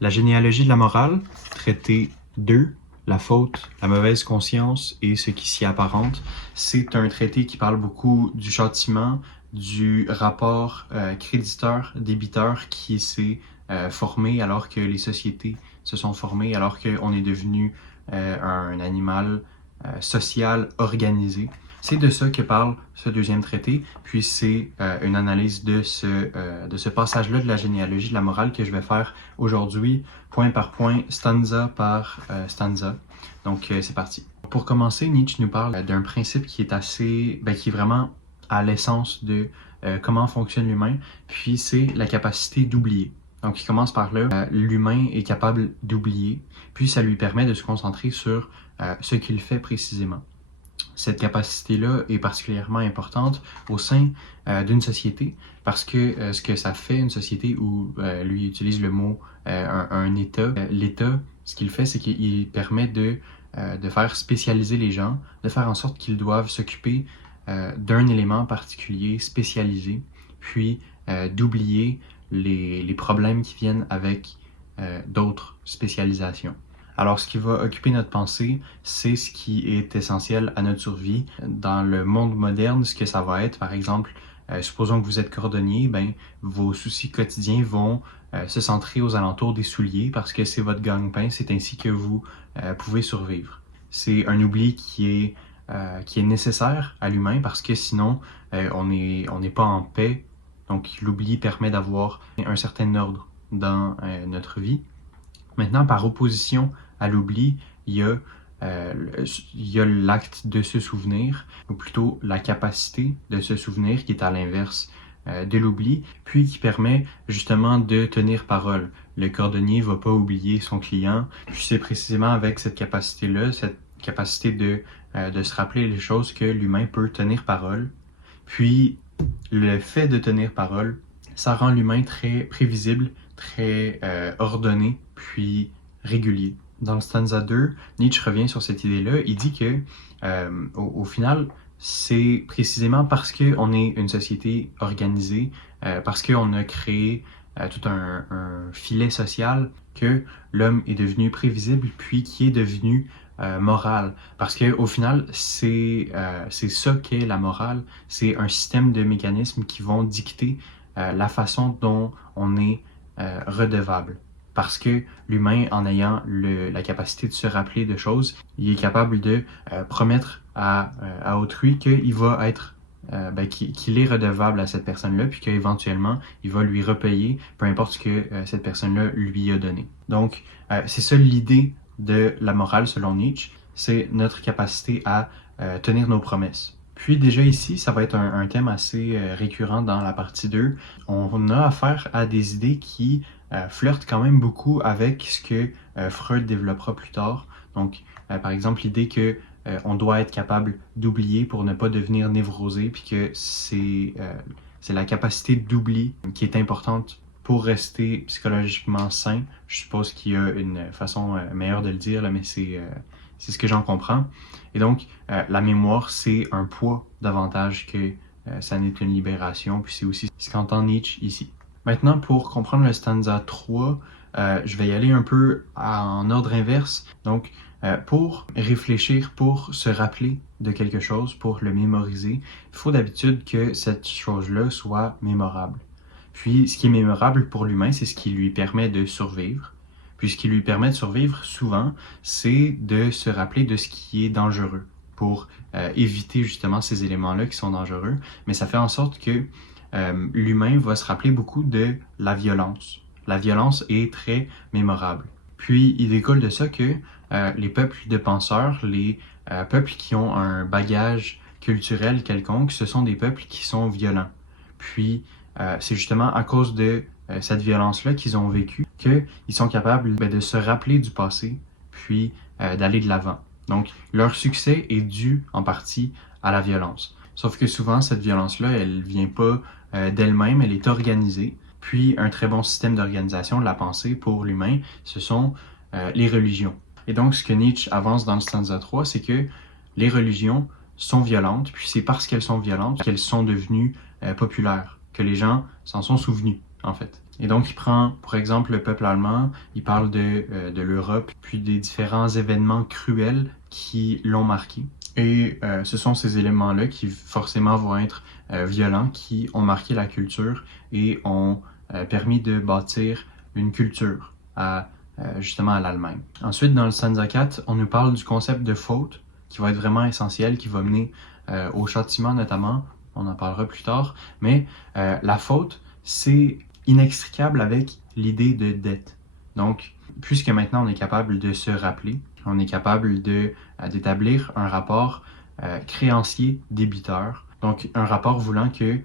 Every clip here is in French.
La généalogie de la morale, traité 2, la faute, la mauvaise conscience et ce qui s'y apparente. C'est un traité qui parle beaucoup du châtiment, du rapport créditeur-débiteur qui s'est formé alors que les sociétés se sont formées, alors qu'on est devenu un animal social organisé. C'est de ça que parle ce deuxième traité, puis c'est une analyse de ce passage-là de la généalogie de la morale que je vais faire aujourd'hui, point par point, stanza par stanza. Donc c'est parti. Pour commencer, Nietzsche nous parle d'un principe qui est qui est vraiment à l'essence de comment fonctionne l'humain, puis c'est la capacité d'oublier. Donc il commence par là, l'humain est capable d'oublier, puis ça lui permet de se concentrer sur ce qu'il fait précisément. Cette capacité-là est particulièrement importante au sein d'une société parce que ce que ça fait une société où lui utilise le mot un État, l'État, ce qu'il fait, c'est qu'il permet de faire spécialiser les gens, de faire en sorte qu'ils doivent s'occuper d'un élément particulier, spécialisé, puis d'oublier les problèmes qui viennent avec d'autres spécialisations. Alors, ce qui va occuper notre pensée, c'est ce qui est essentiel à notre survie. Dans le monde moderne, ce que ça va être, par exemple, supposons que vous êtes cordonnier, ben, vos soucis quotidiens vont se centrer aux alentours des souliers parce que c'est votre gagne-pain, c'est ainsi que vous pouvez survivre. C'est un oubli qui est nécessaire à l'humain parce que sinon, on n'est pas en paix. Donc, l'oubli permet d'avoir un certain ordre dans notre vie. Maintenant, par opposition à l'oubli, il y a l'acte de se souvenir, ou plutôt la capacité de se souvenir qui est à l'inverse de l'oubli, puis qui permet justement de tenir parole. Le cordonnier ne va pas oublier son client, puis c'est précisément avec cette capacité-là, cette capacité de se rappeler les choses que l'humain peut tenir parole. Puis le fait de tenir parole, ça rend l'humain très prévisible, très ordonné, puis régulier. Dans le stanza 2, Nietzsche revient sur cette idée-là. Il dit que, au final, c'est précisément parce qu'on est une société organisée, parce qu'on a créé tout un filet social, que l'homme est devenu prévisible, puis qui est devenu moral. Parce qu'au final, c'est ça qu'est la morale. C'est un système de mécanismes qui vont dicter la façon dont on est redevable. Parce que l'humain, en ayant la capacité de se rappeler de choses, il est capable de promettre à autrui qu'il va être, qu'il est redevable à cette personne-là, puis qu'éventuellement, il va lui repayer, peu importe ce que cette personne-là lui a donné. Donc, c'est ça l'idée de la morale selon Nietzsche, c'est notre capacité à tenir nos promesses. Puis déjà ici, ça va être un thème assez récurrent dans la partie 2. On a affaire à des idées qui flirtent quand même beaucoup avec ce que Freud développera plus tard. Donc, par exemple, l'idée que on doit être capable d'oublier pour ne pas devenir névrosé, puis que c'est la capacité d'oubli qui est importante pour rester psychologiquement sain. Je suppose qu'il y a une façon meilleure de le dire, là, mais c'est ce que j'en comprends. Et donc, la mémoire, c'est un poids davantage que ça n'est une libération, puis c'est aussi ce qu'entend Nietzsche ici. Maintenant, pour comprendre le stanza 3, je vais y aller un peu en ordre inverse. Donc, pour réfléchir, pour se rappeler de quelque chose, pour le mémoriser, il faut d'habitude que cette chose-là soit mémorable. Puis, ce qui est mémorable pour l'humain, c'est ce qui lui permet de survivre. Puis, ce qui lui permet de survivre, souvent, c'est de se rappeler de ce qui est dangereux pour éviter justement ces éléments-là qui sont dangereux. Mais ça fait en sorte que l'humain va se rappeler beaucoup de la violence. La violence est très mémorable. Puis, il découle de ça que les peuples de penseurs, les peuples qui ont un bagage culturel quelconque, ce sont des peuples qui sont violents. Puis, c'est justement à cause de cette violence-là qu'ils ont vécu qu'ils sont capables de se rappeler du passé, puis d'aller de l'avant. Donc, leur succès est dû en partie à la violence. Sauf que souvent, cette violence-là, elle vient pas d'elle-même, elle est organisée. Puis, un très bon système d'organisation de la pensée pour l'humain, ce sont les religions. Et donc, ce que Nietzsche avance dans le stanza 3, c'est que les religions sont violentes, puis c'est parce qu'elles sont violentes qu'elles sont devenues populaires, que les gens s'en sont souvenus. en fait. Et donc, il prend, pour exemple, le peuple allemand, il parle de l'Europe, puis des différents événements cruels qui l'ont marqué. Et ce sont ces éléments-là qui forcément vont être violents, qui ont marqué la culture et ont permis de bâtir une culture justement à l'Allemagne. Ensuite, dans le stanza 4, on nous parle du concept de faute, qui va être vraiment essentiel, qui va mener au châtiment notamment, on en parlera plus tard, mais la faute, c'est inextricable avec l'idée de dette. Donc, puisque maintenant on est capable de se rappeler, on est capable d'établir un rapport créancier-débiteur, donc un rapport voulant que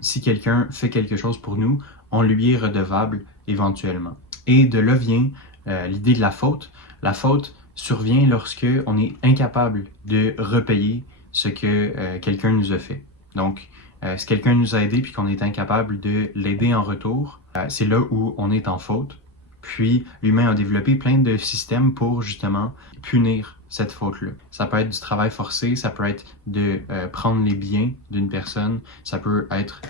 si quelqu'un fait quelque chose pour nous, on lui est redevable éventuellement. Et de là vient l'idée de la faute. La faute survient lorsque on est incapable de repayer ce que quelqu'un nous a fait. Donc, si quelqu'un nous a aidé puis qu'on est incapable de l'aider en retour, c'est là où on est en faute. Puis, l'humain a développé plein de systèmes pour justement punir cette faute-là. Ça peut être du travail forcé, ça peut être de prendre les biens d'une personne, ça peut être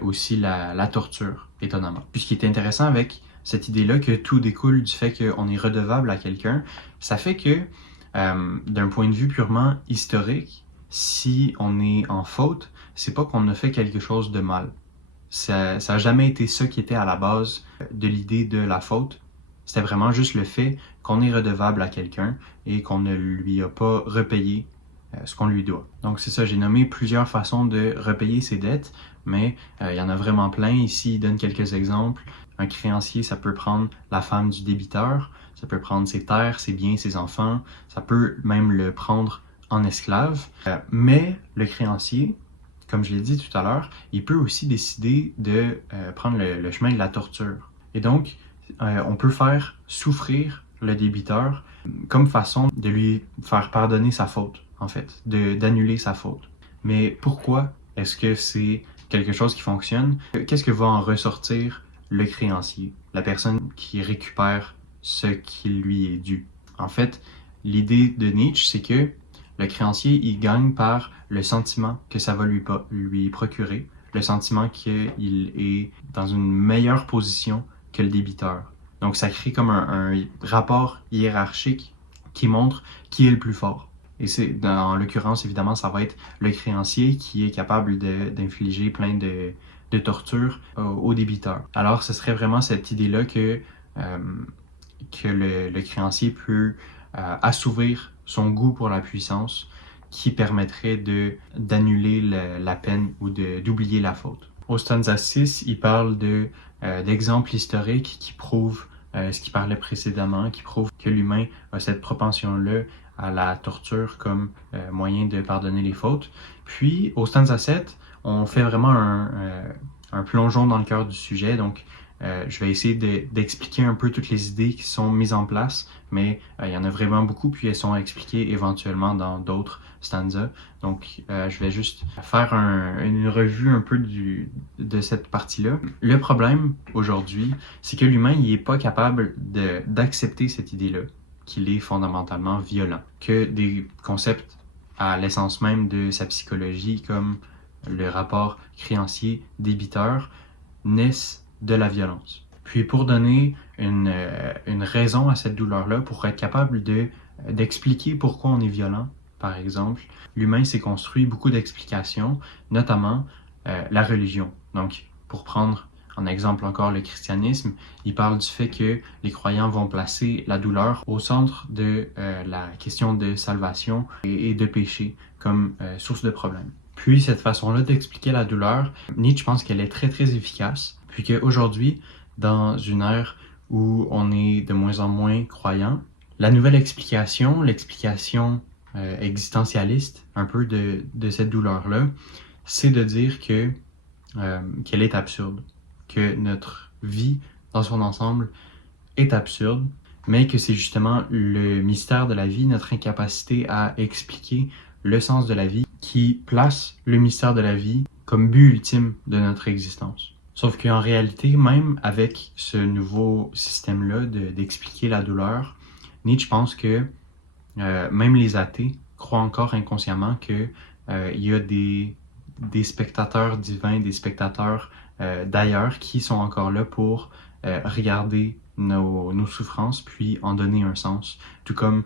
aussi la torture, étonnamment. Puis, ce qui est intéressant avec cette idée-là que tout découle du fait qu'on est redevable à quelqu'un, ça fait que, d'un point de vue purement historique, si on est en faute, c'est pas qu'on a fait quelque chose de mal. Ça a jamais été ça qui était à la base de l'idée de la faute. C'était vraiment juste le fait qu'on est redevable à quelqu'un et qu'on ne lui a pas repayé ce qu'on lui doit. Donc c'est ça, j'ai nommé plusieurs façons de repayer ses dettes, mais il y en a vraiment plein. Ici, il donne quelques exemples. Un créancier, ça peut prendre la femme du débiteur, ça peut prendre ses terres, ses biens, ses enfants, ça peut même le prendre en esclave. Mais le créancier, comme je l'ai dit tout à l'heure, il peut aussi décider de prendre le chemin de la torture. Et donc, on peut faire souffrir le débiteur comme façon de lui faire pardonner sa faute, en fait, d'annuler sa faute. Mais pourquoi est-ce que c'est quelque chose qui fonctionne? Qu'est-ce que va en ressortir le créancier, la personne qui récupère ce qui lui est dû? En fait, l'idée de Nietzsche, c'est que le créancier, il gagne par le sentiment que ça va lui procurer, le sentiment qu'il est dans une meilleure position que le débiteur. Donc ça crée comme un rapport hiérarchique qui montre qui est le plus fort. Et en l'occurrence, évidemment, ça va être le créancier qui est capable d'infliger plein de tortures au débiteur. Alors ce serait vraiment cette idée-là que le créancier peut assouvir son goût pour la puissance qui permettrait d'annuler la peine ou d'oublier la faute. Au stanza 6, il parle d'exemples historiques qui prouvent ce qu'il parlait précédemment, qui prouvent que l'humain a cette propension-là à la torture comme moyen de pardonner les fautes. Puis, au stanza 7, on fait vraiment un plongeon dans le cœur du sujet, donc je vais essayer d'expliquer un peu toutes les idées qui sont mises en place, mais il y en a vraiment beaucoup, puis elles sont expliquées éventuellement dans d'autres stanzas. Donc, je vais juste faire une revue un peu de cette partie-là. Le problème aujourd'hui, c'est que l'humain, il n'est pas capable d'accepter cette idée-là, qu'il est fondamentalement violent, que des concepts à l'essence même de sa psychologie, comme le rapport créancier-débiteur, naissent de la violence. Puis pour donner une raison à cette douleur-là, pour être capable d'expliquer pourquoi on est violent, par exemple, l'humain s'est construit beaucoup d'explications, notamment la religion. Donc, pour prendre en exemple encore le christianisme, il parle du fait que les croyants vont placer la douleur au centre de la question de salvation et de péché comme source de problème. Puis cette façon-là d'expliquer la douleur, Nietzsche pense qu'elle est très très efficace, puis qu'aujourd'hui, dans une ère où on est de moins en moins croyant, la nouvelle explication, l'explication existentialiste un peu de cette douleur-là, c'est de dire qu'elle est absurde, que notre vie dans son ensemble est absurde, mais que c'est justement le mystère de la vie, notre incapacité à expliquer le sens de la vie, qui place le mystère de la vie comme but ultime de notre existence. Sauf qu'en réalité, même avec ce nouveau système-là d'expliquer la douleur, Nietzsche pense que même les athées croient encore inconsciemment qu'il y a des spectateurs divins, des spectateurs d'ailleurs qui sont encore là pour regarder nos souffrances puis en donner un sens, tout comme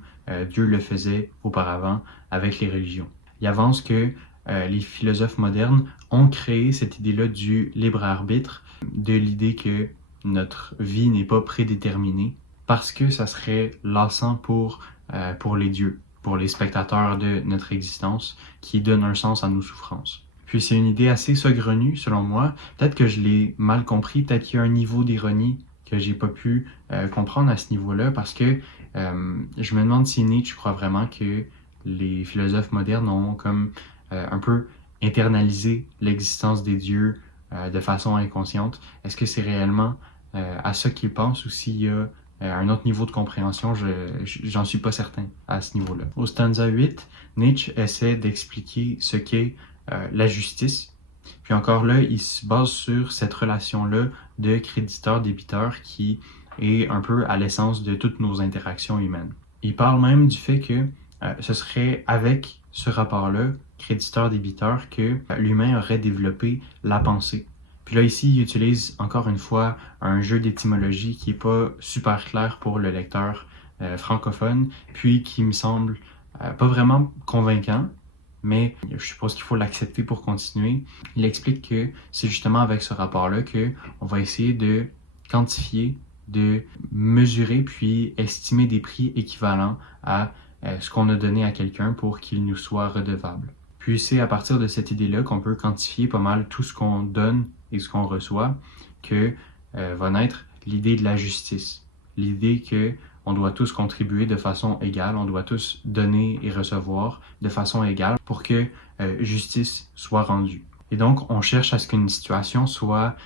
Dieu le faisait auparavant avec les religions. Il avance que les philosophes modernes ont créé cette idée-là du libre arbitre, de l'idée que notre vie n'est pas prédéterminée, parce que ça serait lassant pour les dieux, pour les spectateurs de notre existence, qui donnent un sens à nos souffrances. Puis c'est une idée assez saugrenue, selon moi. Peut-être que je l'ai mal compris, peut-être qu'il y a un niveau d'ironie que j'ai pas pu comprendre à ce niveau-là, parce que je me demande si Nietzsche croit vraiment que les philosophes modernes ont comme un peu internalisé l'existence des dieux de façon inconsciente. Est-ce que c'est réellement à ça qu'ils pensent ou s'il y a un autre niveau de compréhension, j'en suis pas certain à ce niveau-là. Au stanza 8, Nietzsche essaie d'expliquer ce qu'est la justice. Puis encore là, il se base sur cette relation-là de créditeur-débiteur qui est un peu à l'essence de toutes nos interactions humaines. Il parle même du fait que ce serait avec ce rapport-là, créditeur-débiteur, que l'humain aurait développé la pensée. Puis là, ici, il utilise encore une fois un jeu d'étymologie qui n'est pas super clair pour le lecteur francophone, puis qui me semble pas vraiment convaincant, mais je suppose qu'il faut l'accepter pour continuer. Il explique que c'est justement avec ce rapport-là qu'on va essayer de quantifier, de mesurer, puis estimer des prix équivalents à ce qu'on a donné à quelqu'un pour qu'il nous soit redevable. Puis c'est à partir de cette idée-là qu'on peut quantifier pas mal tout ce qu'on donne et ce qu'on reçoit que va naître l'idée de la justice. L'idée que on doit tous contribuer de façon égale, on doit tous donner et recevoir de façon égale pour que justice soit rendue. Et donc, on cherche à ce qu'une situation soit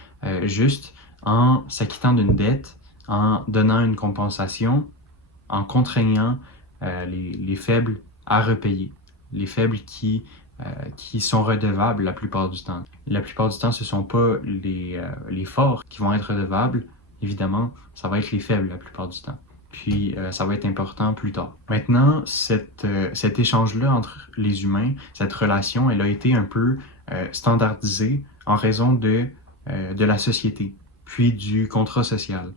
juste en s'acquittant d'une dette, en donnant une compensation, en contraignant les faibles à repayer. Les faibles qui sont redevables la plupart du temps. La plupart du temps, ce ne sont pas les forts qui vont être redevables. Évidemment, ça va être les faibles la plupart du temps. Puis, ça va être important plus tard. Maintenant, cet échange-là entre les humains, cette relation, elle a été un peu standardisée en raison de la société, puis du contrat social.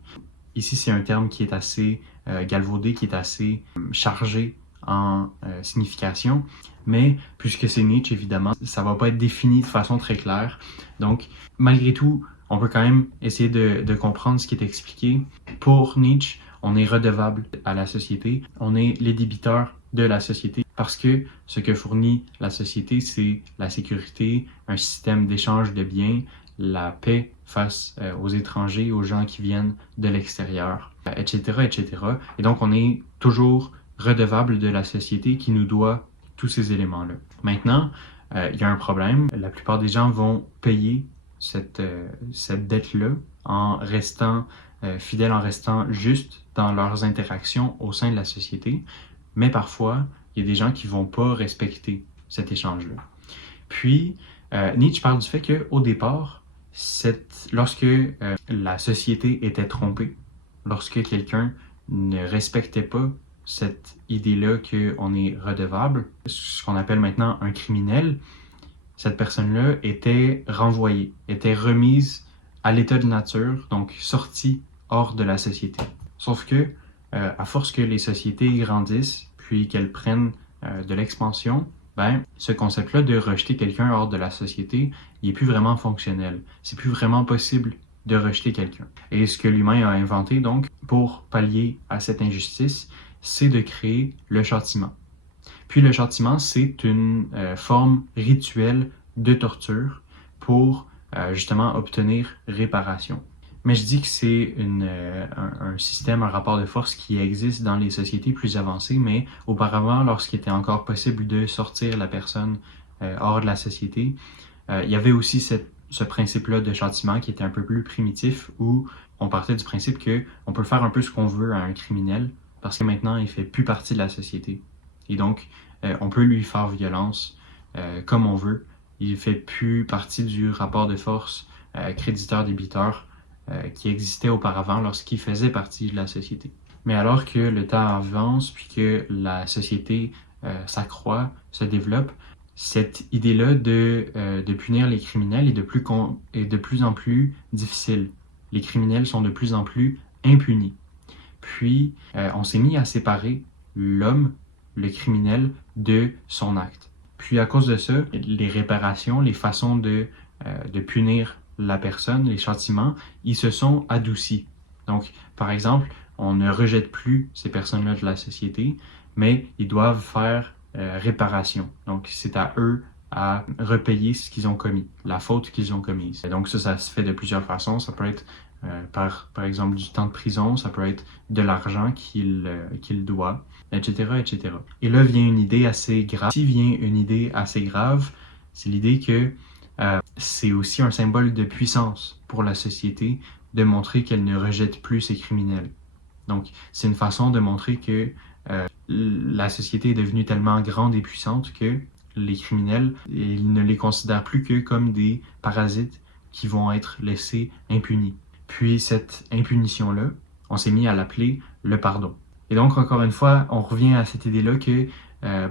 Ici, c'est un terme qui est assez galvaudé, qui est assez chargé en signification, mais puisque c'est Nietzsche, évidemment, ça va pas être défini de façon très claire. Donc, malgré tout, on peut quand même essayer de comprendre ce qui est expliqué. Pour Nietzsche, on est redevable à la société, on est les débiteurs de la société parce que ce que fournit la société, c'est la sécurité, un système d'échange de biens, la paix face aux étrangers, aux gens qui viennent de l'extérieur, etc., etc. Et donc, on est toujours redevable de la société qui nous doit tous ces éléments-là. Maintenant, il y a un problème. La plupart des gens vont payer cette dette-là en restant fidèles, en restant juste dans leurs interactions au sein de la société. Mais parfois, il y a des gens qui ne vont pas respecter cet échange-là. Puis, Nietzsche parle du fait qu'au départ, lorsque la société était trompée, lorsque quelqu'un ne respectait pas cette idée-là qu'on est redevable, ce qu'on appelle maintenant un criminel, cette personne-là était renvoyée, était remise à l'état de nature, donc sortie hors de la société. Sauf que, à force que les sociétés grandissent, puis qu'elles prennent de l'expansion, ce concept-là de rejeter quelqu'un hors de la société, il n'est plus vraiment fonctionnel. C'est plus vraiment possible de rejeter quelqu'un. Et ce que l'humain a inventé, donc, pour pallier à cette injustice, c'est de créer le châtiment. Puis le châtiment, c'est une forme rituelle de torture pour justement obtenir réparation. Mais je dis que c'est un système, un rapport de force qui existe dans les sociétés plus avancées, mais auparavant, lorsqu'il était encore possible de sortir la personne hors de la société, il y avait aussi ce principe-là de châtiment qui était un peu plus primitif, où on partait du principe qu'on peut faire un peu ce qu'on veut à un criminel, parce que maintenant, il ne fait plus partie de la société. Et donc, on peut lui faire violence comme on veut. Il ne fait plus partie du rapport de force créditeur-débiteur qui existait auparavant lorsqu'il faisait partie de la société. Mais alors que le temps avance, puis que la société s'accroît, se développe, cette idée-là de punir les criminels est est de plus en plus difficile. Les criminels sont de plus en plus impunis. Puis, on s'est mis à séparer l'homme, le criminel, de son acte. Puis, à cause de ça, les réparations, les façons de punir la personne, les châtiments, ils se sont adoucis. Donc, par exemple, on ne rejette plus ces personnes-là de la société, mais ils doivent faire réparation. Donc, c'est à eux à repayer ce qu'ils ont commis, la faute qu'ils ont commise. Et donc, ça se fait de plusieurs façons. Ça peut être par exemple du temps de prison, ça peut être de l'argent qu'il doit, etc., etc. Et là vient une idée assez grave. Ici vient une idée assez grave, c'est l'idée que c'est aussi un symbole de puissance pour la société de montrer qu'elle ne rejette plus ses criminels. Donc, c'est une façon de montrer que la société est devenue tellement grande et puissante que les criminels, ils ne les considèrent plus que comme des parasites qui vont être laissés impunis. Puis cette impunition-là, on s'est mis à l'appeler le pardon. Et donc, encore une fois, on revient à cette idée-là que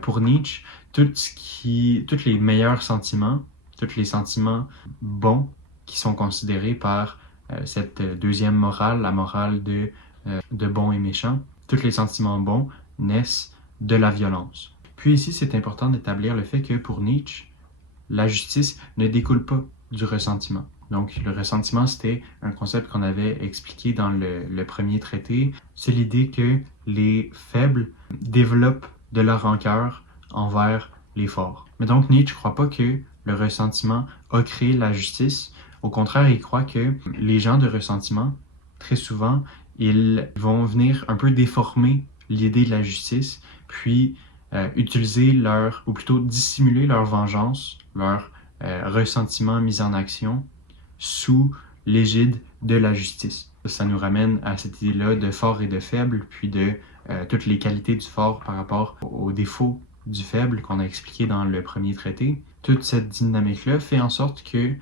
pour Nietzsche, tous les meilleurs sentiments, tous les sentiments bons qui sont considérés par cette deuxième morale, la morale de bon et méchant, tous les sentiments bons naissent de la violence. Puis ici, c'est important d'établir le fait que pour Nietzsche, la justice ne découle pas du ressentiment. Donc, le ressentiment, c'était un concept qu'on avait expliqué dans le premier traité. C'est l'idée que les faibles développent de la rancœur envers les forts. Mais donc, Nietzsche ne croit pas que le ressentiment a créé la justice. Au contraire, il croit que les gens de ressentiment, très souvent, ils vont venir un peu déformer l'idée de la justice, puis utiliser ou plutôt dissimuler leur vengeance, leur ressentiment mis en action sous l'égide de la justice. Ça nous ramène à cette idée-là de fort et de faible, puis de toutes les qualités du fort par rapport aux défauts du faible qu'on a expliqué dans le premier traité. Toute cette dynamique-là fait en sorte que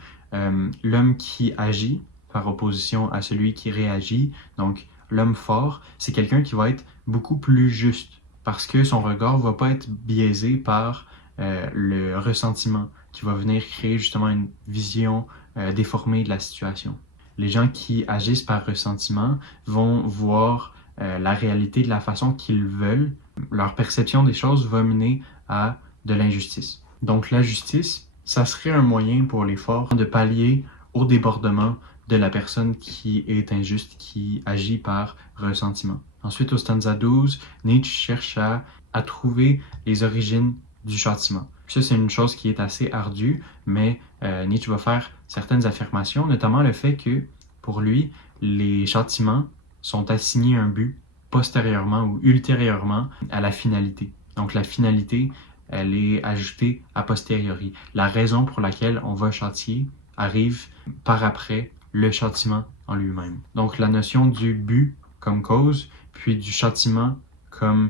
l'homme qui agit par opposition à celui qui réagit, donc l'homme fort, c'est quelqu'un qui va être beaucoup plus juste parce que son regard va pas être biaisé par le ressentiment qui va venir créer justement une vision déformée de la situation. Les gens qui agissent par ressentiment vont voir la réalité de la façon qu'ils veulent. Leur perception des choses va mener à de l'injustice. Donc la justice, ça serait un moyen pour les forts de pallier au débordement de la personne qui est injuste, qui agit par ressentiment. Ensuite, au stanza 12, Nietzsche cherche à trouver les origines du châtiment. Ça, c'est une chose qui est assez ardue, mais Nietzsche va faire certaines affirmations, notamment le fait que, pour lui, les châtiments sont assignés un but postérieurement ou ultérieurement à la finalité. Donc la finalité, elle est ajoutée a posteriori. La raison pour laquelle on va châtier arrive par après le châtiment en lui-même. Donc la notion du but comme cause, puis du châtiment comme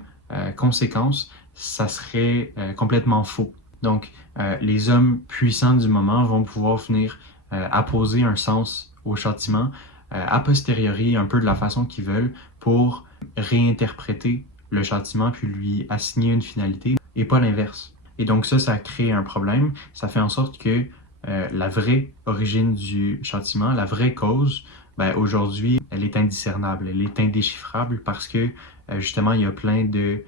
conséquence, ça serait complètement faux. Donc les hommes puissants du moment vont pouvoir venir apposer un sens au châtiment a posteriori, un peu de la façon qu'ils veulent, pour réinterpréter le châtiment puis lui assigner une finalité et pas l'inverse. Et donc ça crée un problème. Ça fait en sorte que la vraie origine du châtiment, la vraie cause, aujourd'hui, elle est indiscernable, elle est indéchiffrable parce que justement, il y a plein de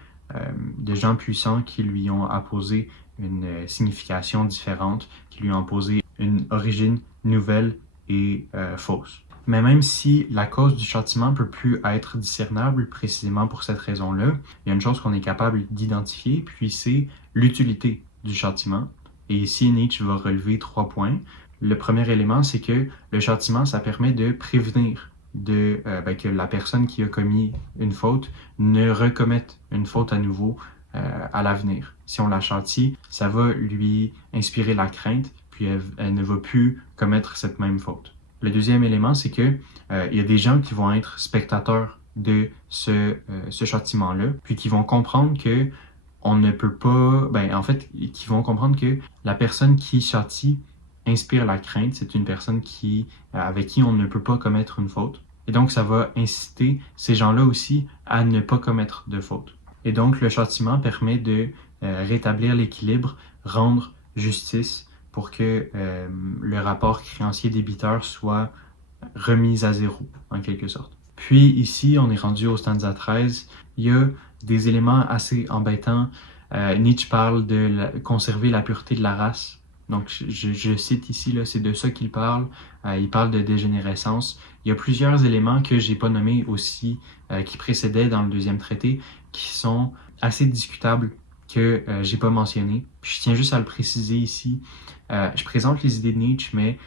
gens puissants qui lui ont apposé une signification différente, qui lui ont posé une origine nouvelle et fausse. Mais même si la cause du châtiment peut plus être discernable précisément pour cette raison-là, il y a une chose qu'on est capable d'identifier, puis c'est l'utilité du châtiment. Et ici, Nietzsche va relever 3 points. Le premier élément, c'est que le châtiment, ça permet de prévenir que la personne qui a commis une faute ne recommette une faute à nouveau à l'avenir. Si on la châtie, ça va lui inspirer la crainte, puis elle ne va plus commettre cette même faute. Le deuxième élément, c'est que il y a des gens qui vont être spectateurs de ce châtiment-là, puis qui vont comprendre que on ne peut pas, qui vont comprendre que la personne qui châtie inspire la crainte, c'est une personne avec qui on ne peut pas commettre une faute. Et donc, ça va inciter ces gens-là aussi à ne pas commettre de faute. Et donc, le châtiment permet de rétablir l'équilibre, rendre justice pour que le rapport créancier-débiteur soit remis à zéro, en quelque sorte. Puis ici, on est rendu au stanza 13. Il y a des éléments assez embêtants. Nietzsche parle de conserver la pureté de la race. Donc, je cite ici, là, c'est de ça qu'il parle. Il parle de dégénérescence. Il y a plusieurs éléments que j'ai pas nommés aussi, qui précédaient dans le deuxième traité, qui sont assez discutables, que j'ai pas mentionné. Puis je tiens juste à le préciser ici. Je présente les idées de Nietzsche, mais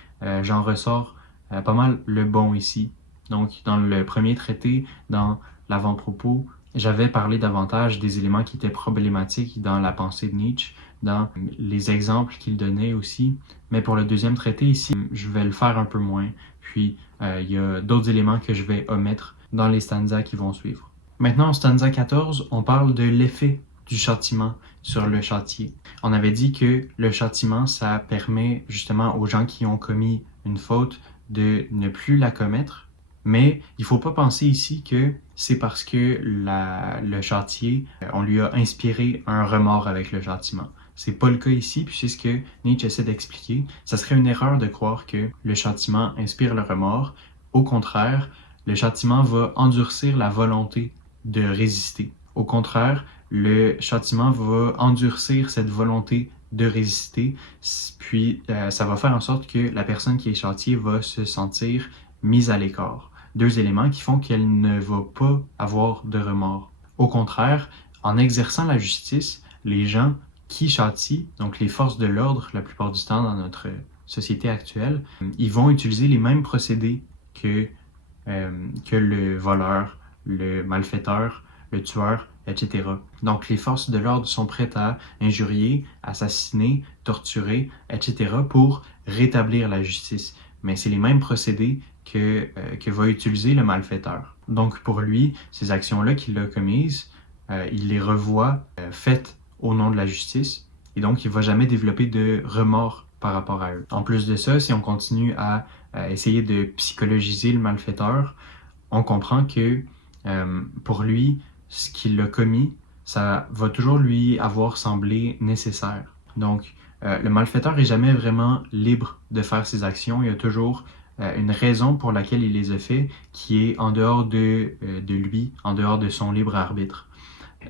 j'en ressors pas mal le bon ici. Donc, dans le premier traité, dans l'avant-propos, j'avais parlé davantage des éléments qui étaient problématiques dans la pensée de Nietzsche, dans les exemples qu'il donnait aussi. Mais pour le deuxième traité ici, je vais le faire un peu moins. Puis, il y a d'autres éléments que je vais omettre dans les stanzas qui vont suivre. Maintenant, en stanza 14, on parle de l'effet du châtiment sur le châtié. On avait dit que le châtiment, ça permet justement aux gens qui ont commis une faute de ne plus la commettre, mais il ne faut pas penser ici que c'est parce que le châtié, on lui a inspiré un remords avec le châtiment. C'est pas le cas ici, puis c'est ce que Nietzsche essaie d'expliquer. Ça serait une erreur de croire que le châtiment inspire le remords. Au contraire, le châtiment va endurcir la volonté de résister. Au contraire, le châtiment va endurcir cette volonté de résister, puis ça va faire en sorte que la personne qui est châtiée va se sentir mise à l'écart. Deux éléments qui font qu'elle ne va pas avoir de remords. Au contraire, en exerçant la justice, les gens qui châtient, donc les forces de l'ordre, la plupart du temps dans notre société actuelle, ils vont utiliser les mêmes procédés que le voleur, le malfaiteur, le tueur, etc. Donc les forces de l'ordre sont prêtes à injurier, assassiner, torturer, etc. pour rétablir la justice. Mais c'est les mêmes procédés que va utiliser le malfaiteur. Donc pour lui, ces actions-là qu'il a commises, il les revoit faites au nom de la justice, et donc il ne va jamais développer de remords par rapport à eux. En plus de ça, si on continue à essayer de psychologiser le malfaiteur, on comprend que pour lui, ce qu'il a commis, ça va toujours lui avoir semblé nécessaire. Donc, le malfaiteur est jamais vraiment libre de faire ses actions. Il y a toujours une raison pour laquelle il les a fait qui est en dehors de lui, en dehors de son libre arbitre.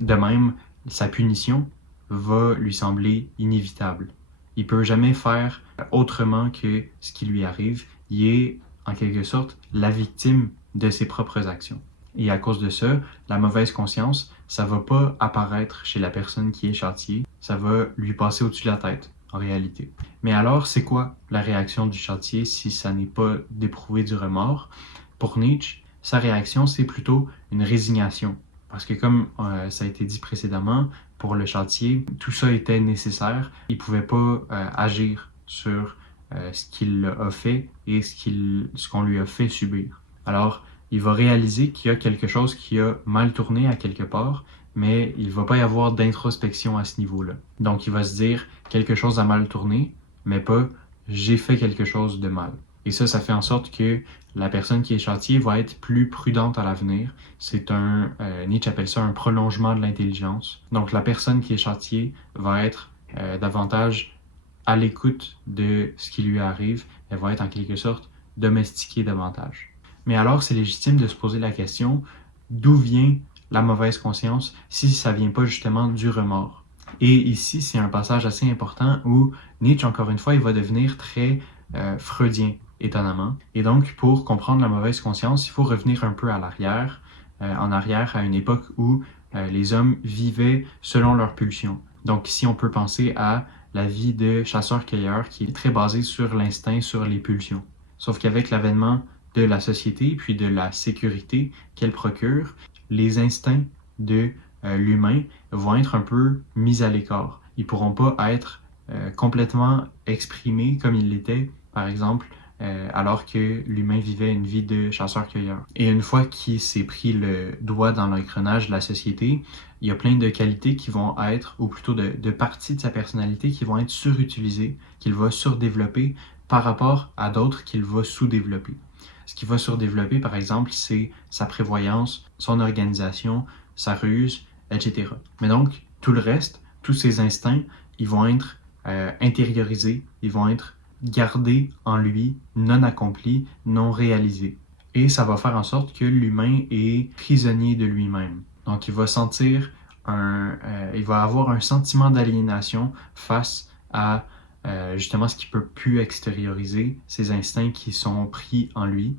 De même, sa punition va lui sembler inévitable. Il peut jamais faire autrement que ce qui lui arrive. Il est, en quelque sorte, la victime de ses propres actions. Et à cause de ça, la mauvaise conscience, ça va pas apparaître chez la personne qui est châtiée, ça va lui passer au-dessus de la tête, en réalité. Mais alors, c'est quoi la réaction du châtié si ça n'est pas d'éprouver du remords? Pour Nietzsche, sa réaction, c'est plutôt une résignation. Parce que comme ça a été dit précédemment, pour le châtié, tout ça était nécessaire. Il ne pouvait pas agir sur ce qu'il a fait et ce qu'on lui a fait subir. Alors, il va réaliser qu'il y a quelque chose qui a mal tourné à quelque part, mais il ne va pas y avoir d'introspection à ce niveau-là. Donc, il va se dire quelque chose a mal tourné, mais pas j'ai fait quelque chose de mal. Et ça fait en sorte que la personne qui est châtiée va être plus prudente à l'avenir. C'est Nietzsche appelle ça un prolongement de l'intelligence. Donc la personne qui est châtiée va être davantage à l'écoute de ce qui lui arrive. Elle va être en quelque sorte domestiquée davantage. Mais alors c'est légitime de se poser la question, d'où vient la mauvaise conscience si ça vient pas justement du remords? Et ici, c'est un passage assez important où Nietzsche, encore une fois, il va devenir très freudien, étonnamment. Et donc, pour comprendre la mauvaise conscience, il faut revenir un peu à l'arrière, en arrière à une époque où les hommes vivaient selon leurs pulsions. Donc ici, on peut penser à la vie de chasseur-cueilleur qui est très basée sur l'instinct, sur les pulsions. Sauf qu'avec l'avènement de la société puis de la sécurité qu'elle procure, les instincts de l'humain vont être un peu mis à l'écart. Ils ne pourront pas être complètement exprimés comme ils l'étaient, par exemple, alors que l'humain vivait une vie de chasseur-cueilleur. Et une fois qu'il s'est pris le doigt dans l'engrenage de la société, il y a plein de qualités qui vont être, ou plutôt de parties de sa personnalité qui vont être surutilisées, qu'il va surdévelopper par rapport à d'autres qu'il va sous-développer. Ce qu'il va surdévelopper, par exemple, c'est sa prévoyance, son organisation, sa ruse, etc. Mais donc, tout le reste, tous ces instincts, ils vont être intériorisés, ils vont être gardés en lui, non accomplis, non réalisés. Et ça va faire en sorte que l'humain est prisonnier de lui-même. Donc il va il va avoir un sentiment d'aliénation face à justement ce qu'il peut plus extérioriser, ses instincts qui sont pris en lui.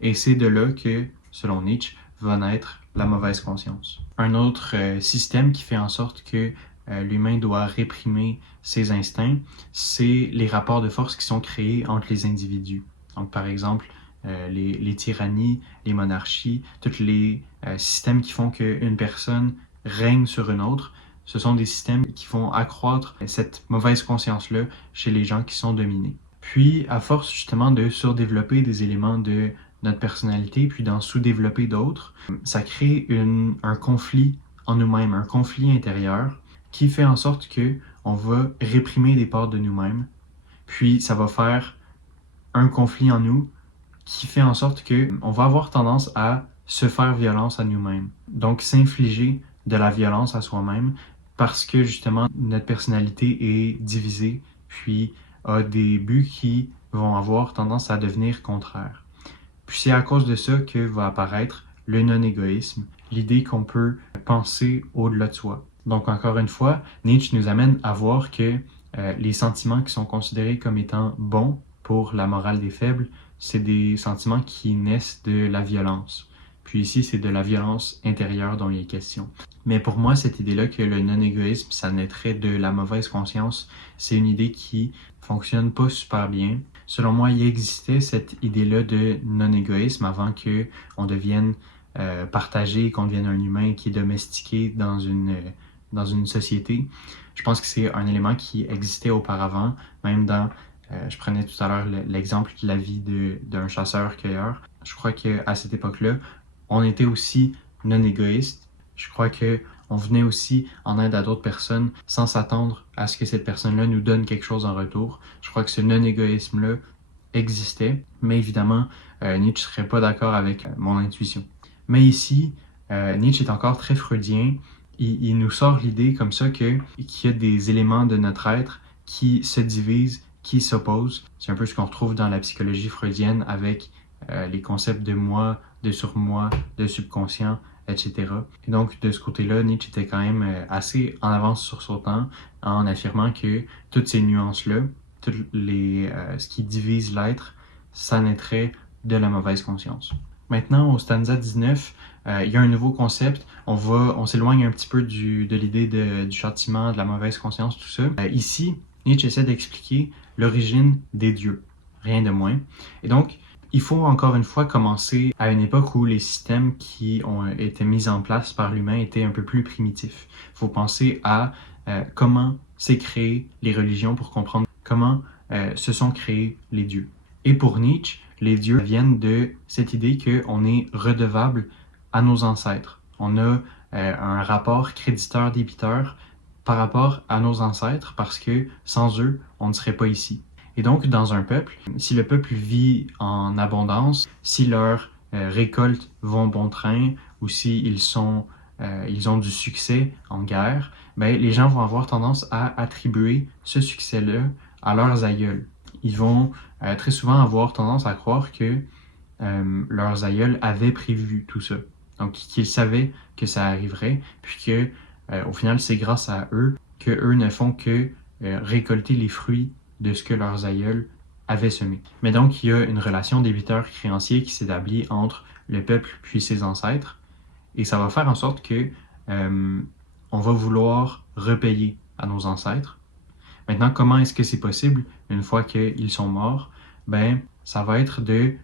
Et c'est de là que, selon Nietzsche, va naître la mauvaise conscience. Un autre système qui fait en sorte que l'humain doit réprimer ses instincts, c'est les rapports de force qui sont créés entre les individus. Donc, par exemple, les tyrannies, les monarchies, tous les systèmes qui font qu'une personne règne sur une autre, ce sont des systèmes qui vont accroître cette mauvaise conscience-là chez les gens qui sont dominés. Puis, à force justement de surdévelopper des éléments de notre personnalité, puis d'en sous-développer d'autres, ça crée un conflit en nous-mêmes, un conflit intérieur qui fait en sorte que on va réprimer des parts de nous-mêmes, puis ça va faire un conflit en nous qui fait en sorte que on va avoir tendance à se faire violence à nous-mêmes. Donc s'infliger de la violence à soi-même parce que justement notre personnalité est divisée, puis a des buts qui vont avoir tendance à devenir contraires. Puis c'est à cause de ça que va apparaître le non-égoïsme, l'idée qu'on peut penser au-delà de soi. Donc encore une fois, Nietzsche nous amène à voir que les sentiments qui sont considérés comme étant bons pour la morale des faibles, c'est des sentiments qui naissent de la violence. Puis ici, c'est de la violence intérieure dont il est question. Mais pour moi, cette idée-là que le non-égoïsme, ça naîtrait de la mauvaise conscience, c'est une idée qui fonctionne pas super bien. Selon moi, il existait cette idée-là de non-égoïsme avant qu'on devienne partagé, qu'on devienne un humain qui est domestiqué dans une société. Je pense que c'est un élément qui existait auparavant, même dans, je prenais tout à l'heure l'exemple de la vie d'un chasseur-cueilleur. Je crois qu'à cette époque-là, on était aussi non égoïste. Je crois qu'on venait aussi en aide à d'autres personnes sans s'attendre à ce que cette personne-là nous donne quelque chose en retour. Je crois que ce non-égoïsme-là existait, mais évidemment, Nietzsche ne serait pas d'accord avec mon intuition. Mais ici, Nietzsche est encore très freudien. Il nous sort l'idée comme ça qu'il y a des éléments de notre être qui se divisent, qui s'opposent. C'est un peu ce qu'on retrouve dans la psychologie freudienne avec les concepts de moi, de surmoi, de subconscient, etc. Et donc, de ce côté-là, Nietzsche était quand même assez en avance sur son temps en affirmant que toutes ces nuances-là, ce qui divise l'être, ça naîtrait de la mauvaise conscience. Maintenant, au stanza 19, il y a un nouveau concept. On s'éloigne un petit peu de l'idée du châtiment, de la mauvaise conscience, tout ça. Ici, Nietzsche essaie d'expliquer l'origine des dieux, rien de moins. Et donc, il faut encore une fois commencer à une époque où les systèmes qui ont été mis en place par l'humain étaient un peu plus primitifs. Il faut penser à comment s'est créé les religions pour comprendre comment se sont créés les dieux. Et pour Nietzsche, les dieux viennent de cette idée qu'on est redevable à nos ancêtres. On a un rapport créditeur-débiteur par rapport à nos ancêtres parce que sans eux, on ne serait pas ici. Et donc, dans un peuple, si le peuple vit en abondance, si leurs récoltes vont bon train ou s'ils ils ont du succès en guerre, ben, les gens vont avoir tendance à attribuer ce succès-là à leurs aïeuls. Ils vont très souvent avoir tendance à croire que leurs aïeuls avaient prévu tout ça. Donc, qu'ils savaient que ça arriverait, puis que au final, c'est grâce à eux que eux ne font que récolter les fruits de ce que leurs aïeuls avaient semé. Mais donc, il y a une relation débiteur-créancier qui s'établit entre le peuple puis ses ancêtres, et ça va faire en sorte que on va vouloir repayer à nos ancêtres. Maintenant, comment est-ce que c'est possible une fois qu'ils sont morts? Ben, ça va être de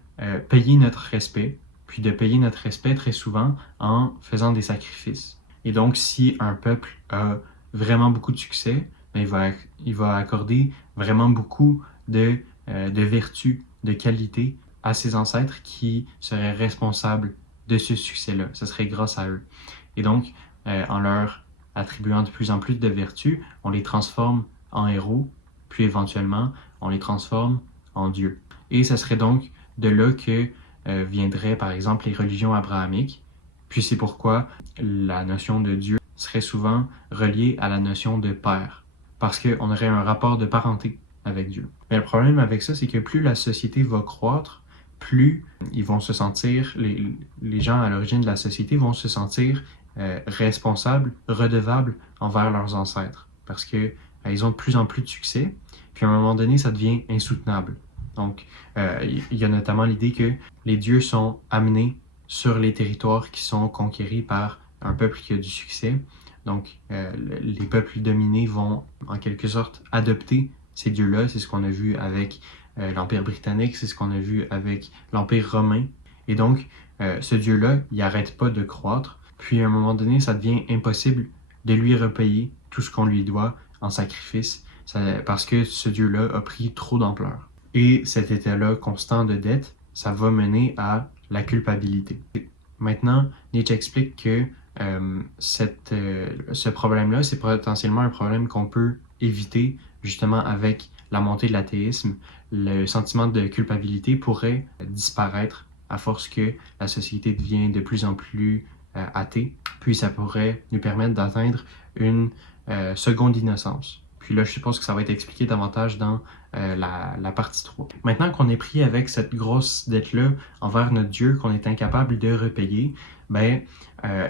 payer notre respect, puis de payer notre respect très souvent en faisant des sacrifices. Et donc, si un peuple a vraiment beaucoup de succès, ben, il va accorder vraiment beaucoup de vertus, de qualités à ses ancêtres qui seraient responsables de ce succès-là. Ce serait grâce à eux. Et donc, en leur attribuant de plus en plus de vertus, on les transforme en héros, puis éventuellement, on les transforme en dieux. Et ce serait donc de là que viendraient, par exemple, les religions abrahamiques. Puis c'est pourquoi la notion de Dieu serait souvent reliée à la notion de père. parce qu'on aurait un rapport de parenté avec Dieu. Mais le problème avec ça, c'est que plus la société va croître, plus ils vont se sentir, les gens à l'origine de la société vont se sentir responsables, redevables envers leurs ancêtres, parce que ils ont de plus en plus de succès, puis à un moment donné, ça devient insoutenable. Donc, il y a notamment l'idée que les dieux sont amenés sur les territoires qui sont conquéris par un peuple qui a du succès. Donc, les peuples dominés vont, en quelque sorte, adopter ces dieux-là. C'est ce qu'on a vu avec l'Empire britannique, c'est ce qu'on a vu avec l'Empire romain. Et donc, ce dieu-là, il n'arrête pas de croître. Puis, à un moment donné, ça devient impossible de lui repayer tout ce qu'on lui doit en sacrifice, parce que ce dieu-là a pris trop d'ampleur. Et cet état-là constant de dette, ça va mener à la culpabilité. Maintenant, Nietzsche explique que ce problème-là, c'est potentiellement un problème qu'on peut éviter justement avec la montée de l'athéisme. Le sentiment de culpabilité pourrait disparaître à force que la société devient de plus en plus athée, puis ça pourrait nous permettre d'atteindre une seconde innocence. Puis là, je suppose que ça va être expliqué davantage dans la partie 3. Maintenant qu'on est pris avec cette grosse dette-là envers notre Dieu qu'on est incapable de repayer, ben,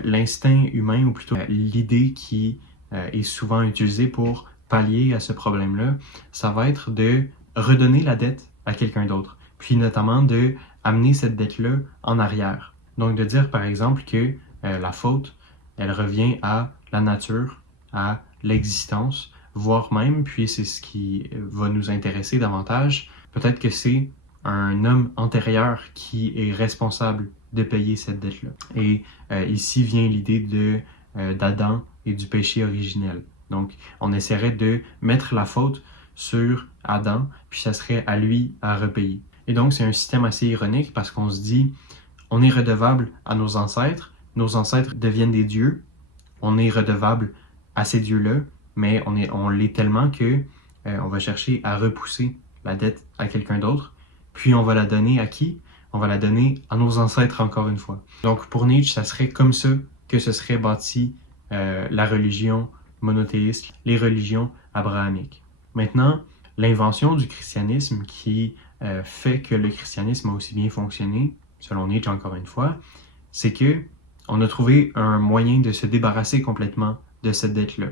l'instinct humain, ou plutôt l'idée qui est souvent utilisée pour pallier à ce problème-là, ça va être de redonner la dette à quelqu'un d'autre, puis notamment de amener cette dette-là en arrière. Donc de dire par exemple que la faute, elle revient à la nature, à l'existence, voire même, puis c'est ce qui va nous intéresser davantage, peut-être que c'est un homme antérieur qui est responsable de payer cette dette-là. Et ici vient l'idée d'Adam et du péché originel. Donc, on essaierait de mettre la faute sur Adam, puis ça serait à lui à repayer. Et donc, c'est un système assez ironique parce qu'on se dit, on est redevable à nos ancêtres deviennent des dieux, on est redevable à ces dieux-là, mais on l'est tellement que on va chercher à repousser la dette à quelqu'un d'autre, puis on va la donner à qui? On va la donner à nos ancêtres encore une fois. Donc pour Nietzsche, ça serait comme ça que se serait bâtie la religion monothéiste, les religions abrahamiques. Maintenant, l'invention du christianisme qui fait que le christianisme a aussi bien fonctionné, selon Nietzsche encore une fois, c'est que on a trouvé un moyen de se débarrasser complètement de cette dette-là.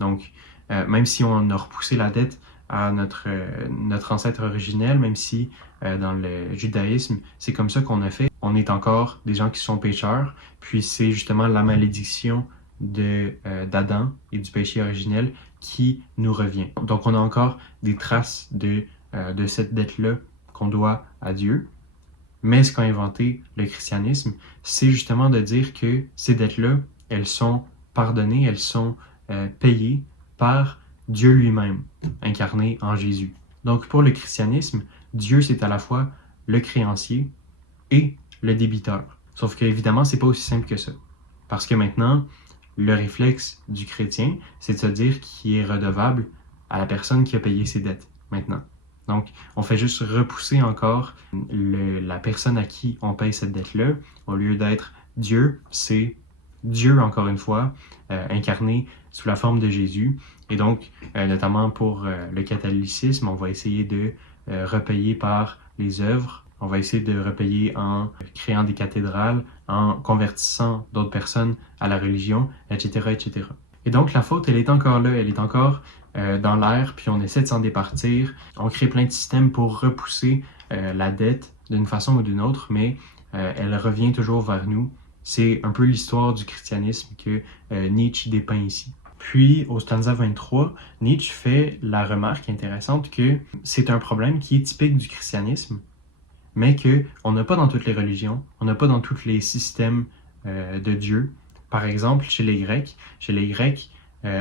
Donc, même si on a repoussé la dette à notre ancêtre originel, même si dans le judaïsme, c'est comme ça qu'on a fait, on est encore des gens qui sont pécheurs, puis c'est justement la malédiction d'Adam et du péché originel qui nous revient. Donc, on a encore des traces de cette dette-là qu'on doit à Dieu. Mais ce qu'a inventé le christianisme, c'est justement de dire que ces dettes-là, elles sont pardonnées, elles sont payées par Dieu lui-même, incarné en Jésus. Donc pour le christianisme, Dieu c'est à la fois le créancier et le débiteur. Sauf qu'évidemment, c'est pas aussi simple que ça. Parce que maintenant, le réflexe du chrétien, c'est de se dire qu'il est redevable à la personne qui a payé ses dettes maintenant. Donc, on fait juste repousser encore la personne à qui on paye cette dette-là. Au lieu d'être Dieu, c'est Dieu, encore une fois, incarné sous la forme de Jésus. Et donc, notamment pour le catholicisme, on va essayer de repayer par les œuvres. On va essayer de repayer en créant des cathédrales, en convertissant d'autres personnes à la religion, etc., etc. Et donc, la faute, elle est encore là, elle est encore dans l'air, puis on essaie de s'en départir. On crée plein de systèmes pour repousser la dette d'une façon ou d'une autre, mais elle revient toujours vers nous. C'est un peu l'histoire du christianisme que Nietzsche dépeint ici. Puis, au stanza 23, Nietzsche fait la remarque intéressante que c'est un problème qui est typique du christianisme, mais qu'on n'a pas dans toutes les religions, on n'a pas dans tous les systèmes de Dieu. Par exemple, chez les Grecs,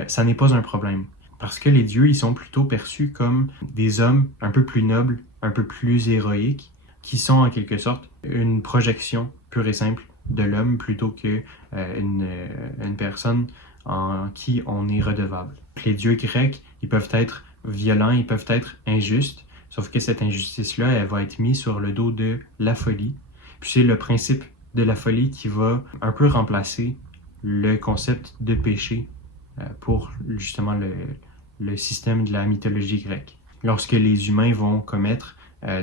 ça n'est pas un problème. Parce que les dieux, ils sont plutôt perçus comme des hommes un peu plus nobles, un peu plus héroïques, qui sont en quelque sorte une projection pure et simple de l'homme plutôt que une personne en qui on est redevable. Les dieux grecs, ils peuvent être violents, ils peuvent être injustes, sauf que cette injustice-là, elle va être mise sur le dos de la folie. Puis c'est le principe de la folie qui va un peu remplacer le concept de péché pour justement le système de la mythologie grecque. Lorsque les humains vont commettre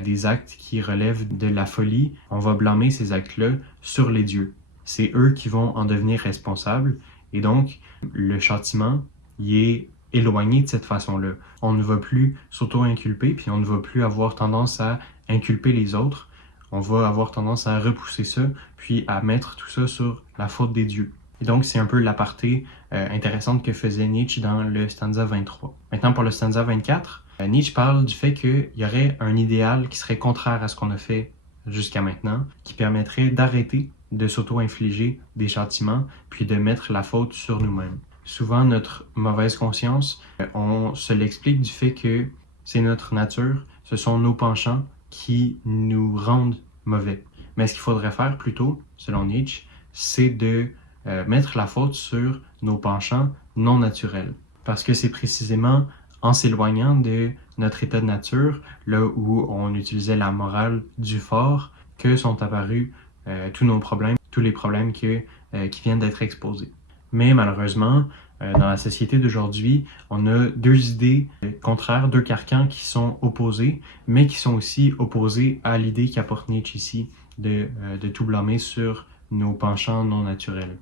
des actes qui relèvent de la folie, on va blâmer ces actes-là sur les dieux. C'est eux qui vont en devenir responsables et donc le châtiment y est éloigné de cette façon-là. On ne va plus s'auto-inculper puis on ne va plus avoir tendance à inculper les autres. On va avoir tendance à repousser ça puis à mettre tout ça sur la faute des dieux. Et donc, c'est un peu l'aparté intéressante que faisait Nietzsche dans le stanza 23. Maintenant, pour le stanza 24, Nietzsche parle du fait qu'il y aurait un idéal qui serait contraire à ce qu'on a fait jusqu'à maintenant, qui permettrait d'arrêter de s'auto-infliger des châtiments, puis de mettre la faute sur nous-mêmes. Souvent, notre mauvaise conscience, on se l'explique du fait que c'est notre nature, ce sont nos penchants qui nous rendent mauvais. Mais ce qu'il faudrait faire plutôt, selon Nietzsche, c'est de mettre la faute sur nos penchants non naturels. Parce que c'est précisément en s'éloignant de notre état de nature, là où on utilisait la morale du fort, que sont apparus tous nos problèmes, tous les problèmes qui viennent d'être exposés. Mais malheureusement, dans la société d'aujourd'hui, on a deux idées contraires, deux carcans qui sont opposés, mais qui sont aussi opposés à l'idée qu'apporte Nietzsche ici de tout blâmer sur nos penchants non naturels.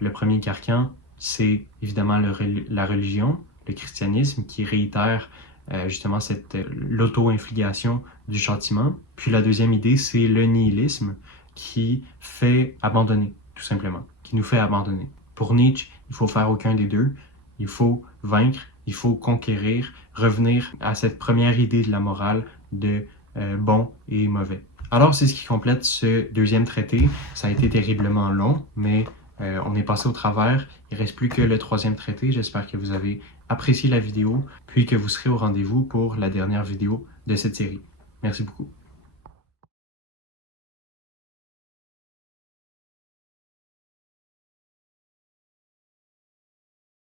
Le premier carcan, c'est évidemment la religion, le christianisme, qui réitère justement l'auto-infligation du châtiment. Puis la deuxième idée, c'est le nihilisme, qui fait abandonner, tout simplement, qui nous fait abandonner. Pour Nietzsche, il faut faire aucun des deux. Il faut vaincre, il faut conquérir, revenir à cette première idée de la morale de bon et mauvais. Alors, c'est ce qui complète ce deuxième traité. Ça a été terriblement long, mais on est passé au travers. Il ne reste plus que le troisième traité. J'espère que vous avez apprécié la vidéo, puis que vous serez au rendez-vous pour la dernière vidéo de cette série. Merci beaucoup.